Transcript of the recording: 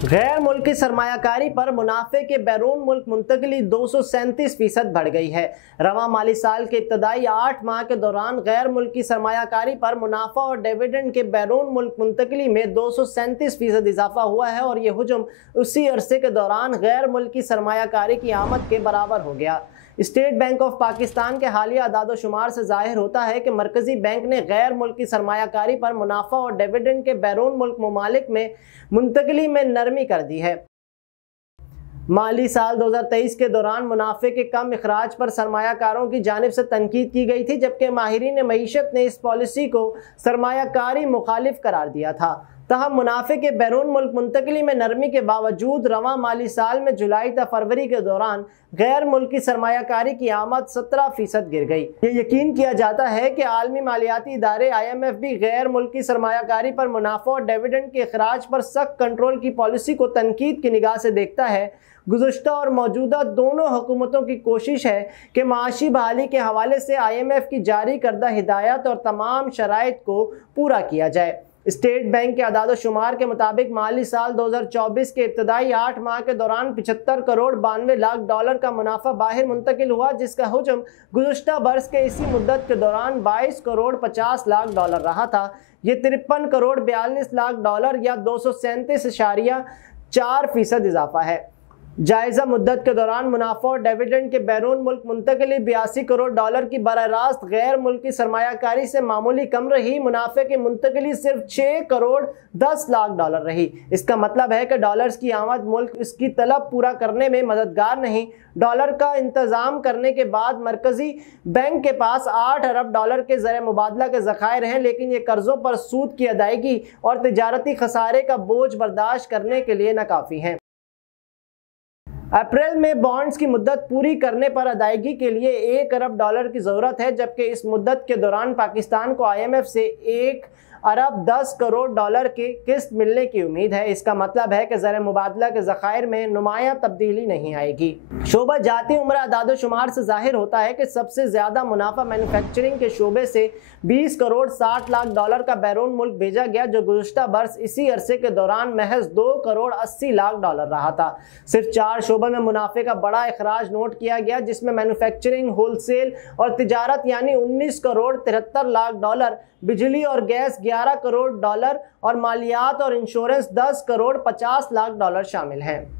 गैर मुल्की सरमायाकारी पर मुनाफे के बैरून मुल्क मुंतकली 237% बढ़ गई है। रवां माली साल के इब्तदाई 8 माह के दौरान गैर मुल्की सरमायाकारी पर मुनाफा और डिविडेंड के बैरून मुल्क मुंतकली में 237% इजाफा हुआ है और यह हुजूम उसी अरसे के दौरान गैर मुल्की सरमायाकारी की आमद के बराबर हो गया। स्टेट बैंक ऑफ पाकिस्तान के हालिया अदाद-ओ-शुमार से जाहिर होता है कि मरकजी बैंक ने गैर मुल्की सरमायाकारी पर मुनाफा और डिविडेंड के बैरून मुल्क ममालिक में मुंतकली में नरमी कर दी है। माली साल 2023 के दौरान मुनाफे के कम इखराज पर सरमायाकारों की जानिब से तनकीद की गई थी, जबकि माहिरीन मईशत ने इस पॉलिसी को सरमायाकारी मुखालिफ करार दिया था। तहम मुनाफे के बैरून मुल्क मुंतकली में नरमी के बावजूद रवां माली साल में जुलाई ta फरवरी के दौरान गैर मुल्की सरमायाकारी की आमद 17% गिर गई। ये यकीन किया जाता है कि आलमी मालियाती इदारे IMF भी गैर मुल्की सरमायाकारी पर मुनाफा और डिविडेंड के अखराज पर सख्त कंट्रोल की पॉलिसी को तनकीद की निगाह से देखता है। गुज़श्ता और मौजूदा दोनों हुकूमतों की कोशिश है कि माशी बहाली के हवाले से IMF की जारी करदा हिदायत और तमाम शराइत को पूरा किया जाए। स्टेट बैंक के अदाद-ओ-शुमार के मुताबिक माली साल 2024 के इब्तदाई 8 माह के दौरान 75 करोड़ 92 लाख डॉलर का मुनाफा बाहर मुंतकिल हुआ, जिसका हुजम गुज़श्ता बरस के इसी मुद्दत के दौरान 22 करोड़ 50 लाख डॉलर रहा था। ये 53 करोड़ 42 लाख डॉलर या 237.4% इजाफा है। जायजा मुद्दत के दौरान मुनाफा और डिविडेंड के बैरून मुल्क मुंतकली 82 करोड़ डॉलर की बराह रास्त गैर मुल्की सरमायाकारी से मामूली कम रही। मुनाफे की मुंतकली सिर्फ 6 करोड़ 10 लाख डॉलर रही। इसका मतलब है कि डॉलर्स की आमद मुल्क इसकी तलब पूरा करने में मददगार नहीं। डॉलर का इंतजाम करने के बाद मरकजी बैंक के पास 8 अरब डॉलर के ज़र मुबादला के ज़खायर हैं, लेकिन ये कर्जों पर सूद की अदायगी और तिजारती खसारे का बोझ बर्दाश्त करने के लिए नाकाफ़ी हैं। अप्रैल में बॉन्ड्स की मुद्दत पूरी करने पर अदायगी के लिए 1 अरब डॉलर की ज़रूरत है, जबकि इस मुद्दत के दौरान पाकिस्तान को IMF से 1 अरब 10 करोड़ डॉलर की किस्त मिलने की उम्मीद है। इसका मतलब है कि ज़र मुबादला के ज़खायर में नुमायां तब्दीली नहीं आएगी। शोबा जाती उम्र अदाद-ओ-शुमार से जाहिर होता है कि सबसे ज़्यादा मुनाफा मैन्युफैक्चरिंग के शोबे से 20 करोड़ 60 लाख डॉलर का बैरून मुल्क भेजा गया, जो गुज़श्ता बरस इसी अरसे के दौरान महज 2 करोड़ 80 लाख डॉलर रहा था। सिर्फ 4 शोबों में मुनाफे का बड़ा इखराज नोट किया गया, जिसमें मैन्युफैक्चरिंग, होलसेल और तिजारत यानी 19 करोड़ 73 लाख डॉलर, बिजली और गैस 11 करोड़ डॉलर और मालियात और इंश्योरेंस 10 करोड़ 50 लाख डॉलर शामिल हैं।